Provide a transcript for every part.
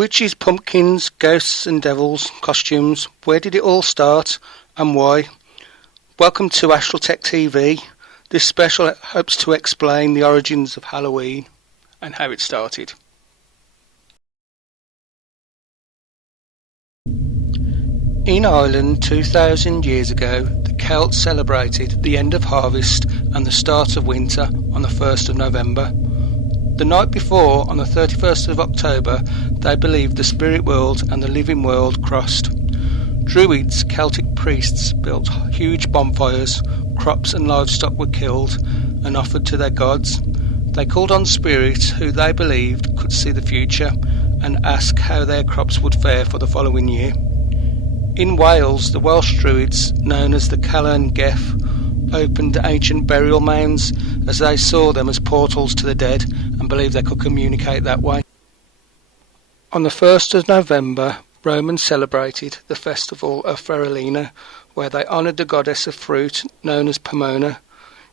Witches, pumpkins, ghosts and devils, costumes, where did it all start and why? Welcome to Astral-TecT.V. This special hopes to explain the origins of Halloween and how it started. In Ireland 2000 years ago, the Celts celebrated the end of harvest and the start of winter on the 1st of November. The night before, on the 31st of October, they believed the spirit world and the living world crossed. Druids, Celtic priests, built huge bonfires, crops and livestock were killed and offered to their gods. They called on spirits who they believed could see the future and asked how their crops would fare for the following year. In Wales, the Welsh Druids, known as the Calan Geff, opened ancient burial mounds as they saw them as portals to the dead and believed they could communicate that way. On the 1st of November, Romans celebrated the festival of Feralina, where they honoured the goddess of fruit known as Pomona.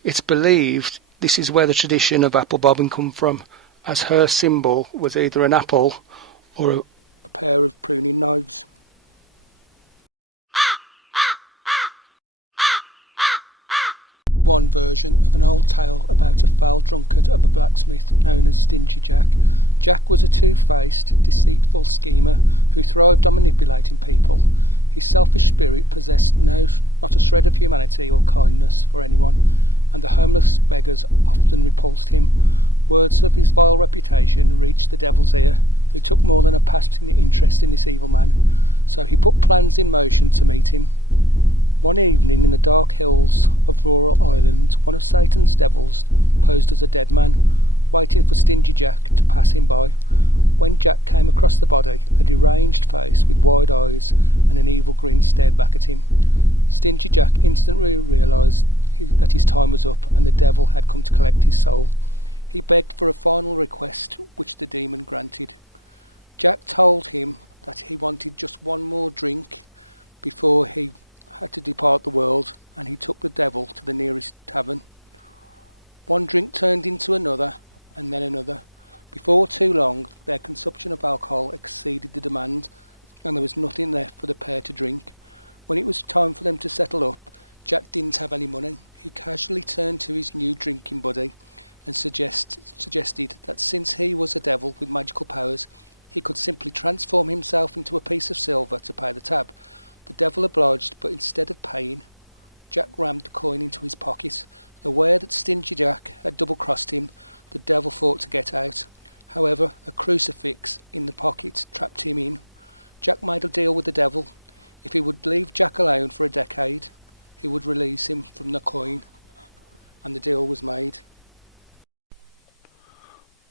It's believed this is where the tradition of apple bobbing come from, as her symbol was either an apple or a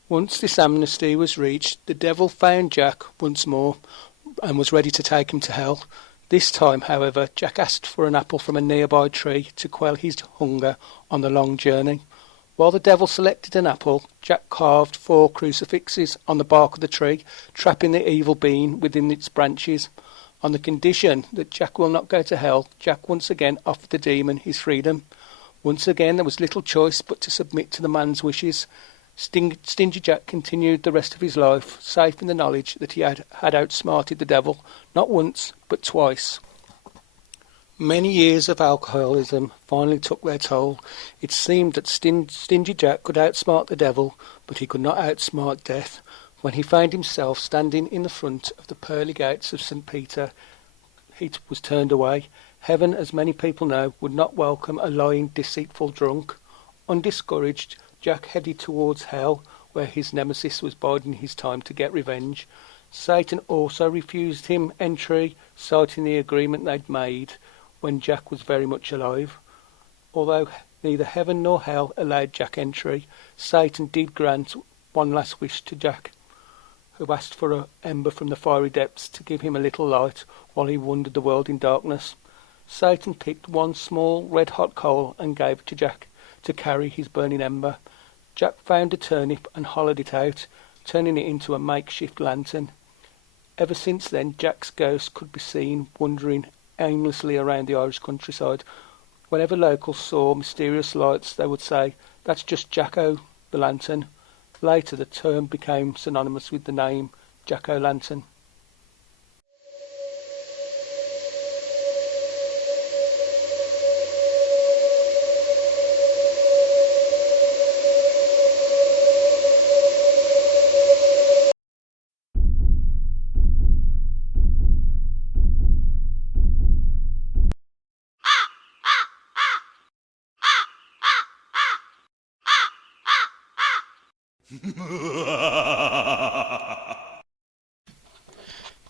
Once this amnesty was reached, the devil found Jack once more and was ready to take him to hell. This time, however, Jack asked for an apple from a nearby tree to quell his hunger on the long journey. While the devil selected an apple, Jack carved 4 crucifixes on the bark of the tree, trapping the evil being within its branches. On the condition that Jack will not go to hell, Jack once again offered the demon his freedom. Once again there was little choice but to submit to the man's wishes. Stingy Jack continued the rest of his life, safe in the knowledge that he had outsmarted the devil, not once, but twice. Many years of alcoholism finally took their toll. It seemed that Stingy Jack could outsmart the devil, but he could not outsmart death. When he found himself standing in the front of the pearly gates of St. Peter, he was turned away. Heaven, as many people know, would not welcome a lying, deceitful drunk. Undiscouraged, Jack headed towards hell, where his nemesis was biding his time to get revenge. Satan also refused him entry, citing the agreement they'd made when Jack was very much alive. Although neither heaven nor hell allowed Jack entry, Satan did grant one last wish to Jack, who asked for an ember from the fiery depths to give him a little light while he wandered the world in darkness. Satan picked one small red-hot coal and gave it to Jack to carry his burning ember. Jack found a turnip and hollowed it out, turning it into a makeshift lantern. Ever since then, Jack's ghost could be seen wandering aimlessly around the Irish countryside. Whenever locals saw mysterious lights, they would say, "That's just Jacko, the lantern." Later, the term became synonymous with the name jack-o'-lantern.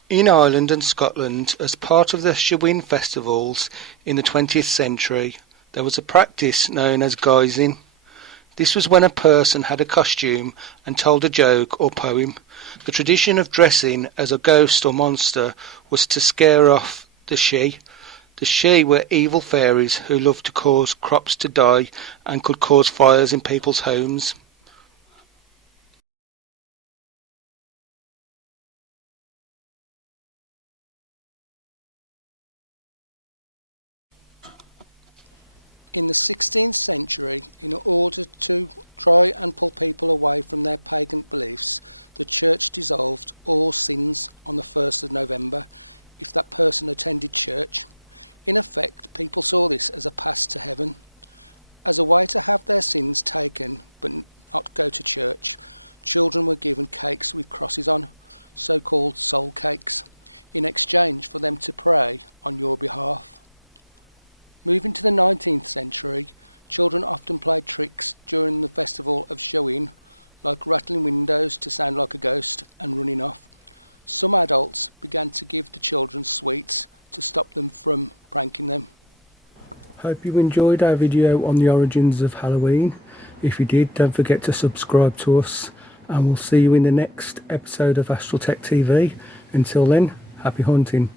In Ireland and Scotland, as part of the Shewin festivals in the 20th century, there was a practice known as guising. This was when a person had a costume and told a joke or poem. The tradition of dressing as a ghost or monster was to scare off the Sidhe. The Sidhe were evil fairies who loved to cause crops to die and could cause fires in people's homes. Hope you enjoyed our video on the origins of Halloween. If you did, don't forget to subscribe to us, and we'll see you in the next episode of Astral-TecT.V. Until then, happy hunting.